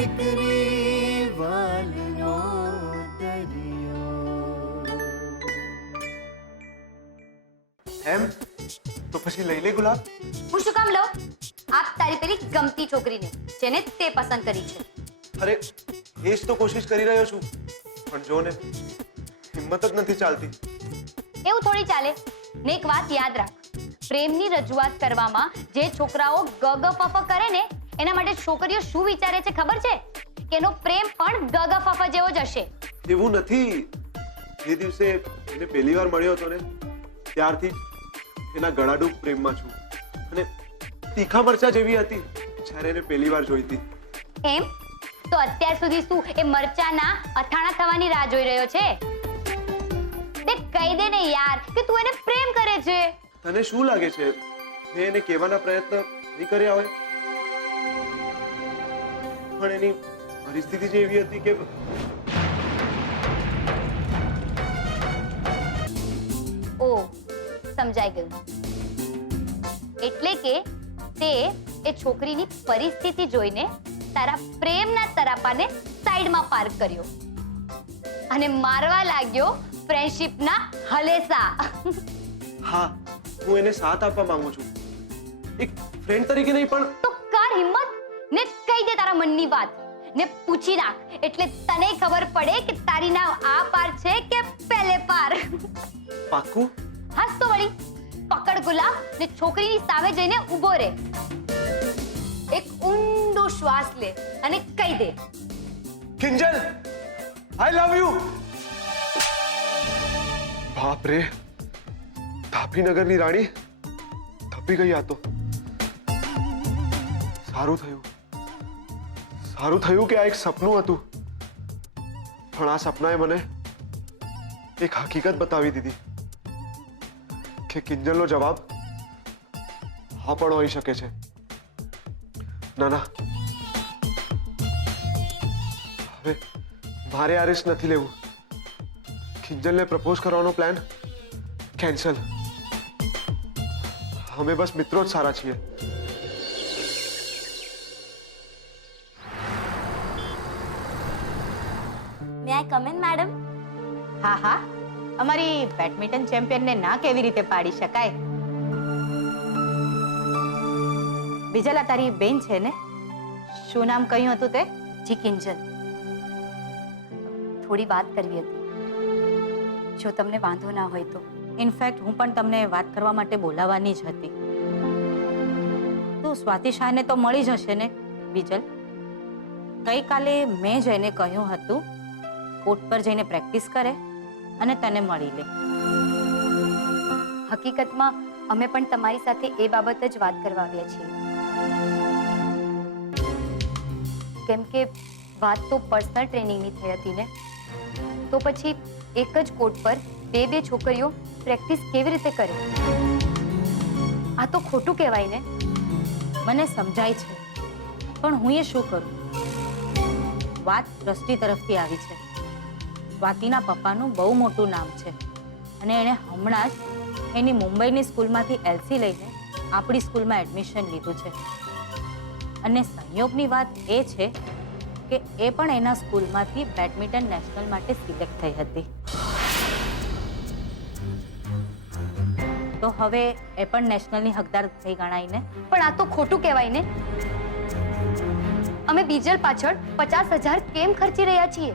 દીકરી વાલનો દરિયો. એમ તો પછી લઈ લે ગુલાબ. હું શું કામ લઉં? આપ તારી પેલી ગમતી છોકરીને જેને તે પસંદ કરી છે. અરે એ જ તો કોશિશ કરી રહ્યો છું, પણ જો ને હિંમત જ નથી ચાલતી. એવું થોડી ચાલે ને. એક વાત યાદ રાખ, પ્રેમની રજૂઆત કરવામાં જે છોકરાઓ ગગ ફફ કરે ને એના માટે છોકરીઓ શું વિચારે છે ખબર છે? કે એનો પ્રેમ પણ ગગ ફફ જેવો જ હશે. એવું નથી. જે દિવસે એને પહેલી વાર મળ્યો હતો ને ત્યારથી એના ગળાડૂબ પ્રેમમાં છું. અને તીખા મરચા જેવી હતી જ્યારે એને પહેલી વાર જોઈ હતી. એમ તો અત્યાર સુધી શું એ મરચાના અથાણા થવાની રાહ જોઈ રહ્યો છે? તે કહી દે ને યાર કે તું એને પ્રેમ કરે છે. તને શું લાગે છે મેં એને કહેવાના પ્રયત્ન નહીં કર્યા હોય? પણ એની પરિસ્થિતિ જ એવી હતી કે ઓ સમજાઈ ગયું. એટલે કે તે એ છોકરીની પરિસ્થિતિ જોઈને તારા પ્રેમના તરાપાને સાઈડમાં પાર્ક કર્યો અને મારવા લાગ્યો ફ્રેન્ડશિપના હલેસા. હા, હું એને સાથ આપવા માંગુ છું, એક ફ્રેન્ડ તરીકે નહીં પણ. તો કર હિંમત ને કહી દે તારા મનની વાત ને પૂછી રાખ, એટલે તને ખબર પડે કે તારી નાવ આ પાર છે કે પહેલે પાર. પાક્કું? હાસ તો વળી. પકડ ગુલાબ ને છોકરીની સામે જઈને ઊભો રહે. એક ઊંડો શ્વાસ લે અને કહી દે, કિંજલ, આઈ લવ યુ. બાપ રે, તાપીનગરની રાણી થપી ગઈ આ તો. સારું થયું કે આ એક સપનું હતું, પણ આ સપનાએ મને એક હકીકત બતાવી દીધી કે કિંજલનો જવાબ હા પણ હોઈ શકે છે. ના, હવે મારે આ રિસ્ક નથી લેવું. કિંજલને પ્રપોઝ કરવાનો પ્લાન કેન્સલ. અમે બસ મિત્રો જ સારા છીએ. મે આઈ કમ ઇન મેડમ? હા હા, અમારી બેડમિન્ટન ચેમ્પિયનને ના કેવી રીતે પાડી શકાય. બીજલા તારી બેન છે ને? શું નામ કહ્યું હતું તે? જી કિંજલ, થોડી વાત કરવી હતી, જો તમને વાંધો ના હોય તો. ઇનફેક્ટ હું પણ તમને વાત કરવા માટે બોલાવવાની જ હતી. તું સ્વાતિ શાહને તો મળી જશે ને બીજલ? ગઈકાલે મેં જઈને કહ્યું હતું કોર્ટ પર જઈને પ્રેક્ટિસ કરે અને તને મળી લે. હકીકતમાં અમે પણ તમારી સાથે એ બાબત જ વાત કરવા આવ્યા છીએ. કેમ કે વાત તો પર્સનલ ટ્રેનિંગની થઈ હતી ને, તો પછી એક જ કોર્ટ પર બે છોકરીઓ પ્રેક્ટિસ કેવી રીતે કરે? આ તો ખોટું કહેવાય ને. મને સમજાય છે, પણ હું એ શું કરું? વાત ટ્રસ્ટી તરફથી આવી છે. સ્વાતિના પપ્પાનું બહુ મોટું નામ છે અને એણે હમણાં જ એની મુંબઈની સ્કૂલમાંથી એલસી લઈને આપણી સ્કૂલમાં એડમિશન લીધું છે. અને સંયોગની વાત એ છે કે એ પણ એના સ્કૂલમાંથી બેડમિન્ટન નેશનલ માટે સિલેક્ટ થઈ હતી. તો હવે એ પણ નેશનલની હકદાર થઈ ગણાય ને? પણ આ તો ખોટું કહેવાય ને. અમે બીજલ પાછળ 50,000 કેમ ખર્ચી રહ્યા છીએ?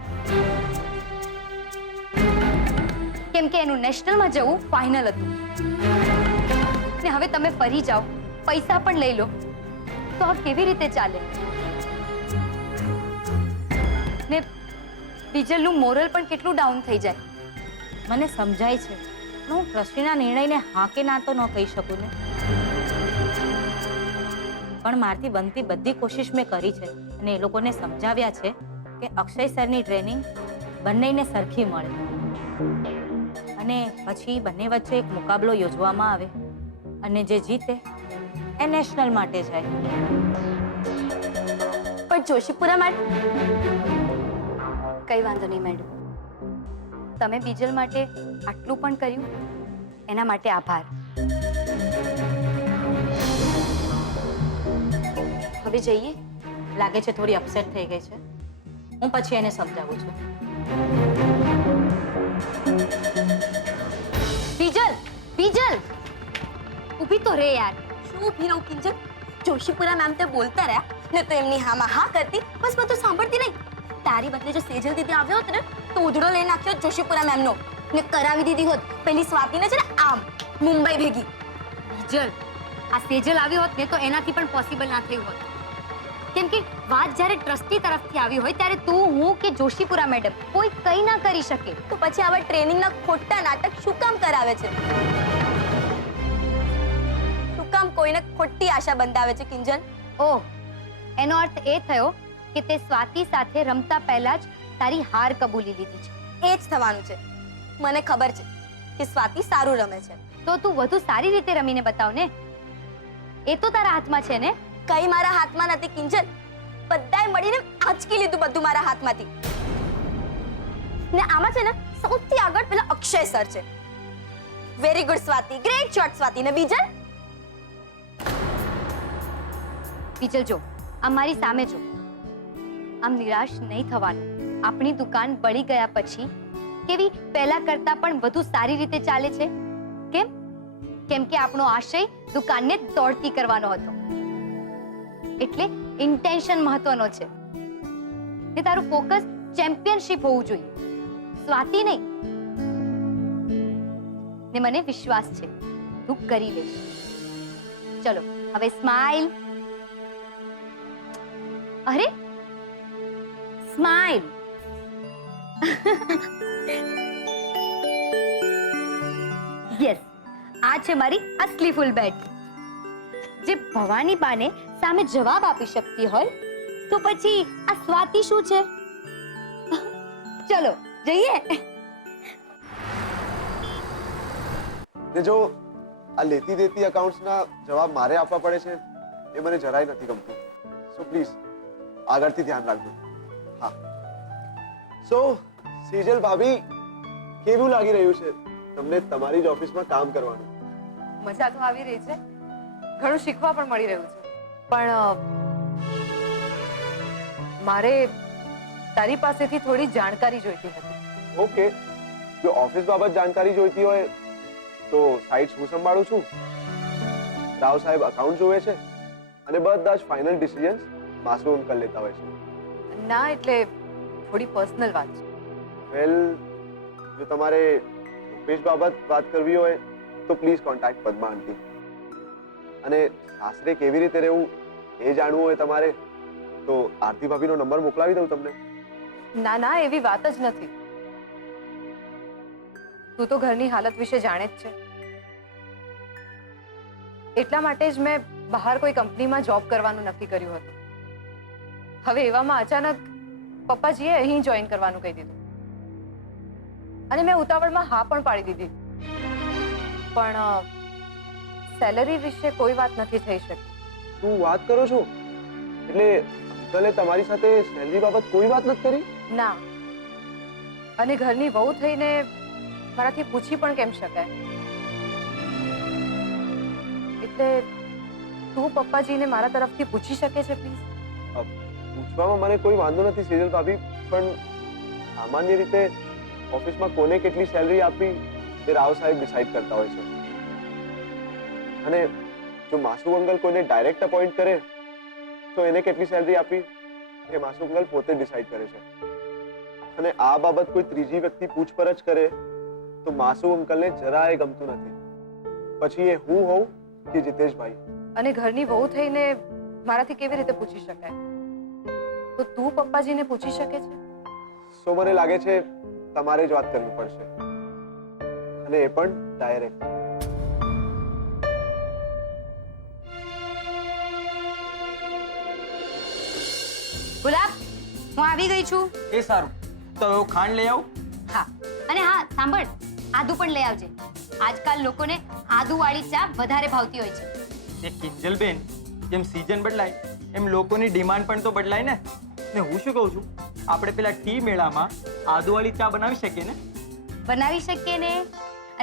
કેમ કે એનું નેશનલમાં જવું ફાઇનલ હતું ને હવે તમે ફરી જાઓ, પૈસા પણ લઈ લો, તો આ કેવી રીતે ચાલે? ને બીજલનું મોરલ પણ કેટલું ડાઉન થઈ જાય. મને સમજાય છે, પણ હું ટ્રસ્ટીના નિર્ણયને હા કે ના તો ન કહી શકું ને. પણ મારથી બનતી બધી કોશિશ મેં કરી છે અને એ લોકોને સમજાવ્યા છે કે અક્ષય સરની ટ્રેનિંગ બંનેને સરખી મળે અને પછી બંને વચ્ચે એક મુકાબલો યોજવામાં આવે અને જે જીતે એ નેશનલ માટે જાય. પણ જોશીપુરા માટે કઈ વાંધો નહીં મેડમ. તમે બીજલ માટે આટલું પણ કર્યું, એના માટે આભાર. હવે જઈએ. લાગે છે થોડી અપસેટ થઈ ગઈ છે. હું પછી એને સમજાવું છું. બીજલ બીજલ ઊભી તો રે યાર. શું ઊભી રહું કિંજલ? જોશીપુરા મેમ તે બોલતા રહ્યા ને તો એમની હામાં હા કરતી, બસ બધું સાંભળતી નહીં. તારી બદલે જો સેજલ દીદી આવ્યો હોત ને તો ઉધડો લઈ નાખ્યો જોશીપુરા મેમનો ને કરાવી દીધી હોત પેલી સ્વાતિને છે ને આમ મુંબઈ ભેગી. બીજલ આ સેજલ આવી હોત ને તો એનાથી પણ પોસિબલ ના થયું હોત. કેમ કે વાત જ્યારે ટ્રસ્ટી તરફથી આવી હોય ત્યારે તું હું કે જોશીપુરા મેડમ કોઈ કંઈ ના કરી શકે. તો પછી આવા ટ્રેનિંગના ખોટા નાટક શું કામ કરાવે છે? શું કામ કોઈને ખોટી આશા બંધાવે છે કિંજલ? ઓહ, એનો અર્થ એ થયો કે તે સ્વાતિ સાથે રમતા પહેલા જ તારી હાર કબૂલી લીધી છે. એ જ થવાનું છે. મને ખબર છે કે સ્વાતિ સારું રમે છે. તો તું વધુ સારી રીતે રમીને બતાવ ને. એ તો તારા હાથમાં છે ને. કઈ મારા હાથમાં નથી કિંજલ. બધાએ મળીને આંચકી લીધું બધું મારા હાથમાંથી. ને આમાં છે ને સૌથી આગળ પેલા અક્ષય સર છે. Very good Swati, great shot Swati. ને બીજલ બીજલ જો આ મારી સામે જો. આમ નિરાશ નહીં થવાનું. આપણી દુકાન બળી ગયા પછી કેવી પહેલા કરતા પણ વધુ સારી રીતે ચાલે છે. કેમ? કેમ કે આપણો આશય દુકાનને દોડતી કરવાનો હતો. એટલે ઇન્ટેન્શન મહત્વનો છે. ને તારું ફોકસ ચેમ્પિયનશિપ હોવું જોઈએ, સ્વાતિ નહીં. ને મને વિશ્વાસ છે તું કરી લઈશ. ચલો હવે સ્માઈલ. અરે સ્માઈલ. યસ, આ છે મારી અસલી ફૂલ બેટ. જે ભવાની બાને સામે જવાબ આપી શકતી હોય તો પછી આ સ્વાતિ શું છે? ચલો જઈએ. ને જો આ લેતી દેતી અકાઉન્ટ્સના જવાબ મારે આપવા પડે છે એ મને જરાય નથી ગમતું. સો પ્લીઝ આગળથી ધ્યાન રાખજો. હા. સો સેજલ ભાભી, કેવું લાગી રહ્યું છે તમને તમારી જ ઓફિસમાં કામ કરવાનું? મજા તો આવી રહી છે, ઘણું શીખવા પણ મળી રહ્યું છે. પણ મારે તારી પાસેથી થોડી જાણકારી જોઈતી હતી. ઓકે, જો ઓફિસ બાબત જાણકારી જોઈતી હોય તો સાઇટ્સ હું સંભાળું છું. રાવ સાહેબ અકાઉન્ટ જોવે છે અને બધા જ ફાઇનલ ડિસિઝન્સ માસુ અંકલ લેતા હોય છે. ના, એટલે થોડી પર્સનલ વાત છે. વેલ, જો તમારે રૂપેશ બાબત વાત કરવી હોય તો પ્લીઝ કોન્ટેક્ટ પદ્મા આંટી. અને સાસરે કેવી રીતે રહેવું એ જાણવું હોય તમારે તો આરતી ભાભીનો નંબર મોકલાવી દઉં તમને. ના ના, એવી વાત જ નથી. તું તો ઘરની હાલત વિશે જાણે જ છે. એટલા માટે જ મેં બહાર કોઈ કંપનીમાં જોબ કરવાનું નક્કી કર્યું હતું. હવે એવામાં અચાનક પપ્પાજીએ અહીં જોઈન કરવાનું કહી દીધું અને મેં ઉતાવળમાં હા પણ પાડી દીધી. પણ સેલરી વિશે કોઈ વાત નથી થઈ શકી. શું વાત કરો છો? એટલે અંકલે તમારી સાથે સેલરી બાબત કોઈ વાત નથી કરી? ના, અને ઘરની વહુ થઈને મારાથી પૂછી પણ કેમ શકાય? એટલે તું પપ્પાજીને મારા તરફથી પૂછી શકે છે પ્લીઝ? પૂછવામાં મને કોઈ વાંધો નથી સેજલ ભાભી, પણ સામાન્ય રીતે ઓફિસમાં કોને કેટલી સેલરી આપવી એ રાવ સાહેબ ડિસાઈડ કરતા હોય છે. અને જો માસુ અંકલ કોઈને ડાયરેક્ટ અપોઇન્ટ કરે તો એને કેટલી સેલરી આપવી એ માસુ અંકલ પોતે ડિસાઈડ કરે છે. અને આ બાબત કોઈ ત્રીજી વ્યક્તિ પૂછપરછ કરે તો માસુ અંકલને જરાય ગમતું નથી. પછી એ હું હોઉં કે જીતેશભાઈ. અને ઘરની વહુ થઈને મારાથી કેવી રીતે પૂછી શકાય? તો તું પપ્પાજીને પૂછી શકે છે? સો મને લાગે છે તમારે જ વાત કરવી પડશે, અને એ પણ ડાયરેક્ટ. ગુલાબ, હું આવી ગઈ છું. એ સારું, તો હવે હું ખાંડ લઈ આવું. હા, અને હા સાંભળ, આદુ પણ લઈ આવજે. આજકાલ લોકોને આદુવાળી ચા વધારે ભાવતી હોય છે. એ કિંજલબેન, જેમ સીઝન બદલાય એમ લોકોની ડિમાન્ડ પણ તો બદલાય ને. ને હું શું કહું છું, આપણે પેલા ટી મેળામાં આદુવાળી ચા બનાવી શકીએ ને? બનાવી શકીએ ને.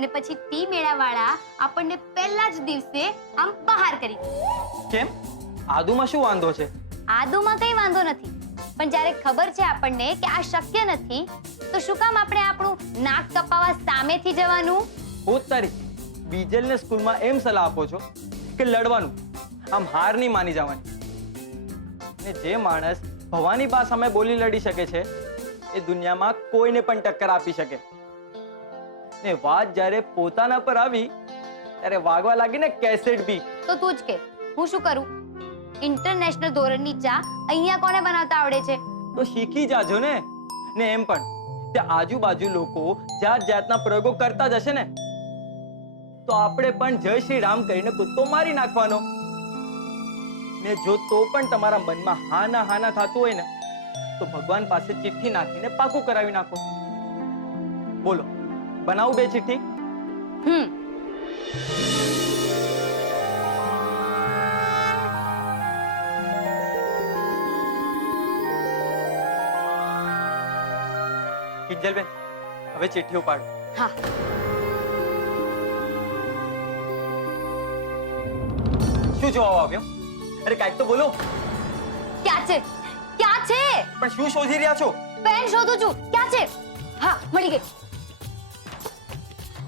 અને પછી ટી મેળાવાળા આપણને પહેલા જ દિવસે આમ બહાર કરી દે. કેમ? આદુમાં શું વાંધો છે? આદુમાં કંઈ વાંધો નથી, પણ જ્યારે ખબર છે આપણને કે આ શક્ય નથી, તો શું કામ આપણે આપણું નાક કપાવવા સામેથી જવાનું? હું તારી બીજલને સ્કૂલમાં એમ સલાહ આપો છો કે લડવાનું, આમ હાર નહીં માની જવાની. ને જે માણસ ભવાની બા સામે બોલી લડી શકે છે એ દુનિયામાં કોઈને પણ ટક્કર આપી શકે. ને વાત જ્યારે પોતાના પર આવી ત્યારે વાગવા લાગી ને કેસેટ બી. તો તું જ કે હું શું કરું? ઇન્ટરનેશનલ ધોરણની ચા અહીંયા કોને બનાવતા આવડે છે? તો શીખી જાજો ને. ને એમ પણ તે આજુબાજુ લોકો જાત જાતના પ્રયોગો કરતા જ હશે ને, તો આપણે પણ જય શ્રી રામ કરીને કૂદકો મારી નાખવાનો. ને જો તો પણ તમારા મનમાં હા ના થતું હોય ને, તો ભગવાન પાસે ચિઠ્ઠી નાખીને પાકું કરાવી નાખો. બોલો, બનાવું 2 ચિઠ્ઠી? કિંજલબેન, હવે ચિઠ્ઠી ઉપાડો. હા. શું જવાબ આવ્યો? અરે કાંઈક તો બોલો. ક્યાં છે? ક્યાં છે? પણ શું શોધી રહ્યા છો? પેન શોધું છું. ક્યાં છે? હા, મળી ગઈ.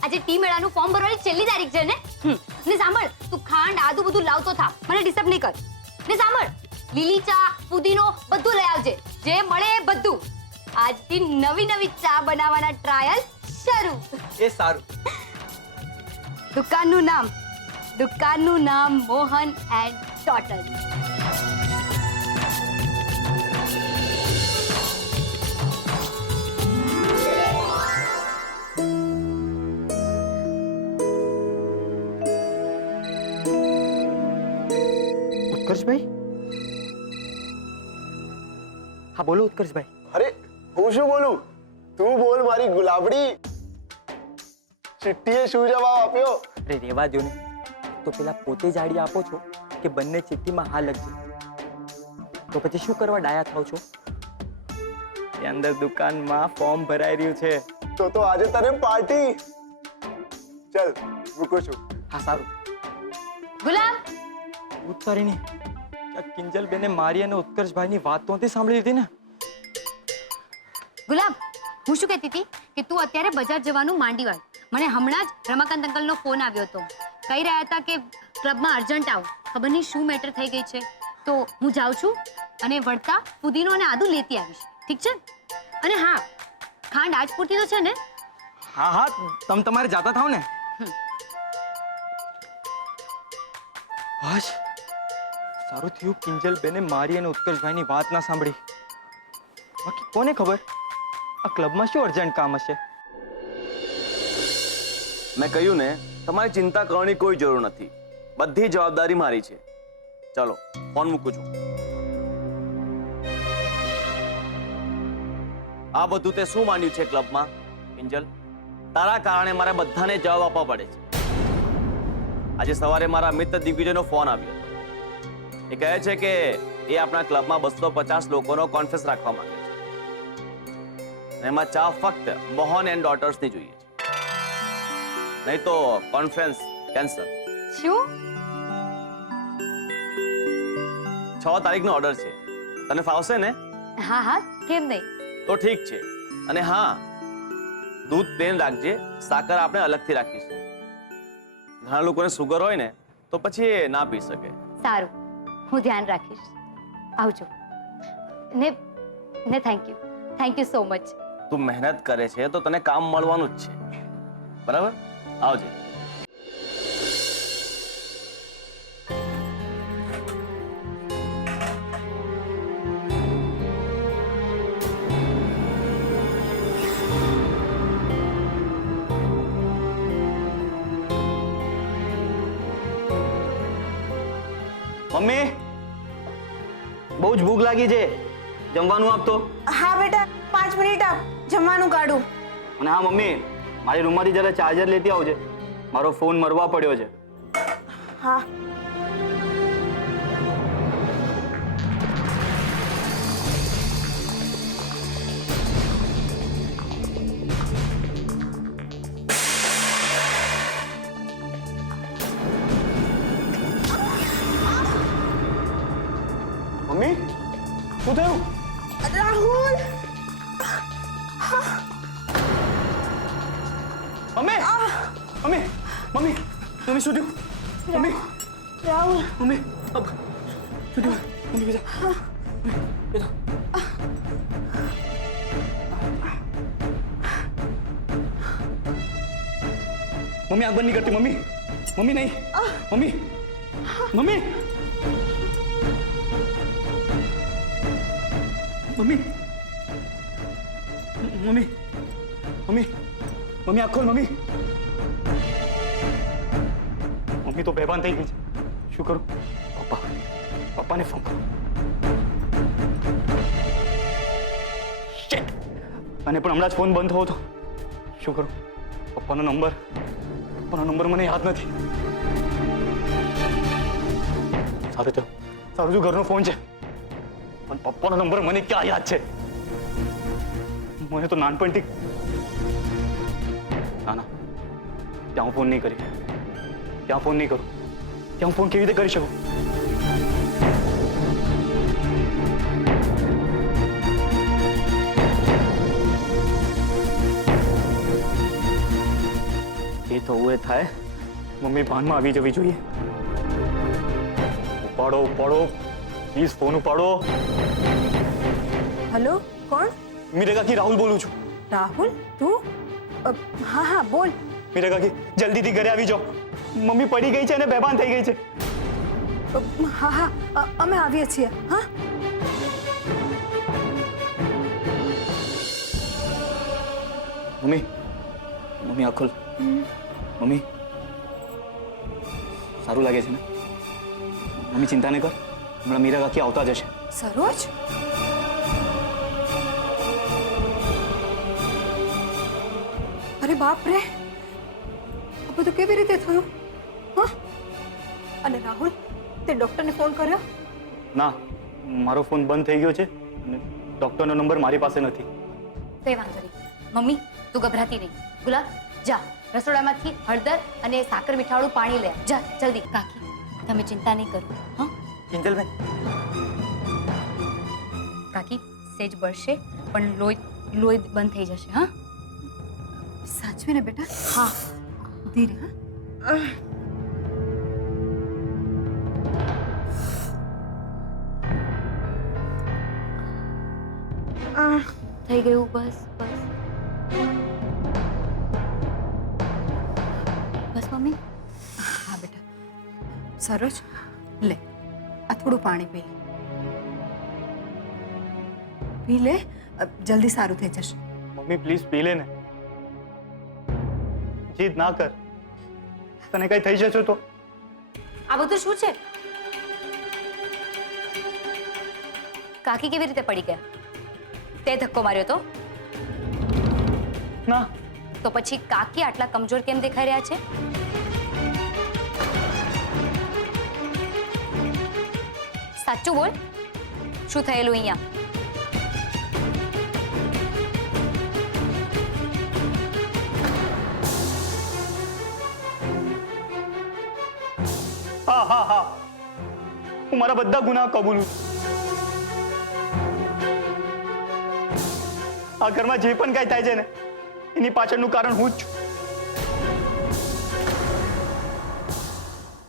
આજે ટી મેળાનું ફોર્મ ભરવાની છેલ્લી તારીખ છે ને? ને સાંભળ, તું ખાંડ આદુ બધું લાવતો થા, મને ડિસ્ટર્બ નહીં કર. ને સાંભળ, લીલી ચા, પુદીનો બધું લઈ આવજે, જે મળે એ બધું. આજથી નવી ચા બનાવવાના ટ્રાયલ શરૂ. એ સારું. દુકાનનું નામ મોહન એન્ડ ડોટર્સ. ઉત્કર્ષભાઈ? હા બોલો ઉત્કર્ષભાઈ. અરે હું શું બોલું, તું બોલ મારી ગુલાબડી. ચિઠ્ઠીએ શું જવાબ આપ્યો? અરે રેવા દો ને, તો પેલા પોતે જ આડી આપો છો કે બંને ચિઠ્ઠીમાં હા લખજો, તો પછી શું કરવા ડાયા થાવ છો? એ અંદર દુકાનમાં ફોર્મ ભરાઈ રહ્યું છે. તો આજે તને પાર્ટી. ચલ મૂકું છું. હા સારું. ગુલાબ, ઉતારીને કિંજલબેને મારી અને ઉત્કર્ષભાઈની વાત તો નથી સાંભળી લીધી ને. ગુલાબ, હું શું કહેતી હતી કે તું અત્યારે બજાર જવાનું માંડી વાળ. મને હમણાં જ રમાકાંત અંકલનો ફોન આવ્યો હતો. કહી રહ્યા હતા કે ક્લબમાં અર્જન્ટ આવ, ખબર નહીં શું મેટર થઈ ગઈ છે. તો હું જાઉં છું અને વળતા પુદીનો અને આદુ લેતી આવીશ, ઠીક છે? અને હા, ખાંડ આજ પૂરતી તો છે ને? હા તમે તમારે જાતા થાવ ને. હાશ, સારું થયું કિંજલબેને મારી અને ઉત્કર્ષભાઈની વાત ના સાંભળી. બાકી કોને ખબર આ ક્લબમાં શું અર્જન્ટ કામ હશે. મેં કહ્યું ને, તમારે ચિંતા કરવાની કોઈ જરૂર નથી, બધી જવાબદારી મારી છે. ચાલો ફોન મૂકું છું. આ બધું તે શું માંડ્યું છે ક્લબમાં? કિંજલ, તારા કારણે મારે બધાને જવાબ આપવા પડે છે. આજે સવારે મારા મિત્ર દિગ્વિજયનો ફોન આવ્યો હતો. એ કહે છે કે એ આપણા ક્લબમાં 250 લોકોનો કોન્ફરન્સ રાખવા માંગે છે. એમાં ચા ફક્ત મોહન એન્ડ ડોટર્સની જોઈએ છે, નહીં તો કોન્ફરન્સ કેન્સલ. શું? 6 તારીખનો ઓર્ડર છે. તને ફાવશે ને? હા, કેમ નહીં? તો ઠીક છે. અને હા, દૂધ પ્લેન રાખજે, સાકર આપણે અલગથી રાખીશું. ઘણા લોકોને સુગર હોય ને, તો પછી એ ના પી શકે. સારું, હું ધ્યાન રાખીશ. આવજો. ને થેન્ક યુ સો મચ. તું મહેનત કરે છે તો તને કામ મળવાનું જ છે, બરાબર? આવજે. મમ્મી, બહુ જ ભૂખ લાગી છે, જમવાનું આપતો. હા બેટા, 5 મિનિટ આપ, જમવાનું કાઢું. અને હા મમ્મી, મારી રૂમમાંથી જરા ચાર્જર લેતી આવજે, મારો ફોન મરવા પડ્યો છે. હા. મમ્મી શું થયું? Rahul mummy mummy mummy mummy શું થયું? મમ્મી રાહુલ મમ્મી અબ શું થયું? મમ્મી બેટા બેટા મમ્મી આંખ બંધ નહીં કરતી. મમ્મી મમ્મી નહીં mummy mummy mummy mummy mummy mummy આંખ ખોલ. મમ્મી મમ્મી તો બેભાન થઈ ગઈ છે. શું કરું? પપ્પાને ફોન કરું. Shit! અને પણ હમણાં જ ફોન બંધ થયો તો શું કરું? પપ્પાનો નંબર મને યાદ નથી. સારું જો ઘરનો ફોન છે, પણ પપ્પાનો નંબર મને ક્યાં યાદ છે? મને તો નાનપણથી ના ત્યાં હું ફોન નહીં કરી. ત્યાં ફોન નહીં કરું. ત્યાં હું ફોન કેવી રીતે કરી શકું? એ થવું એ થાય. મમ્મી ભાનમાં આવી જવી જોઈએ. ઉપાડો પ્લીઝ ફોન ઉપાડો. હેલો કોણ? મીરા કાકી રાહુલ બોલું છું. રાહુલ તું હા હા બોલ. મીરા કાકી જલ્દીથી ઘરે આવી જાઓ. મમ્મી પડી ગઈ છે અને બેભાન થઈ ગઈ છે. હા હા અમે આવીએ છીએ. હા મમ્મી આખો મમ્મી સારું લાગે છે ને? મમ્મી ચિંતા ન કર, હમણાં મીરા કાકી આવતા જશે. સરોજ અરે બાપ રે, આ બધું કેવી રીતે થયું? હા અને રાહુલ તે ડોક્ટરને ફોન કર્યો? ના, મારો ફોન બંધ થઈ ગયો છે અને ડોક્ટરનો નંબર મારી પાસે નથી. કઈ વાંધો નહીં મમ્મી, તું ગભરાતી નહીં. ગુલાબ જા રસોડામાંથી હળદર અને સાકર મીઠાવાળું પાણી લે. જા જલ્દી. કાકી તમે ચિંતા નહીં કરો. હા કિંજલબેન, કાકી સેજ બળશે પણ લોહી બંધ થઈ જશે. હા સાચવે ને બેટા? હા ધીરે. હા થઈ ગયું. બસ બસ બસ મમ્મી. હા બેટા. સરોજ લે આ થોડું પાણી પી લે. પી લે, જલ્દી સારું થઈ જશે. મમ્મી પ્લીઝ પી લે ને. જીદ ના કર, તને કઈ થઈ જશે તો? આ બધું શું છે? કાકી કેવી રીતે પડી ગયા? તે ધક્કો માર્યો તો? ના. તો પછી કાકી આટલા કમજોર કેમ દેખાઈ રહ્યા છે? સાચું બોલ, શું થયેલું અહીંયા? હા, હું મારા બધા ગુનાહ કબૂલું છું. આ ઘરમાં જે પણ કાંઈ થાય છે ને એની પાછળનું કારણ હું જ છું.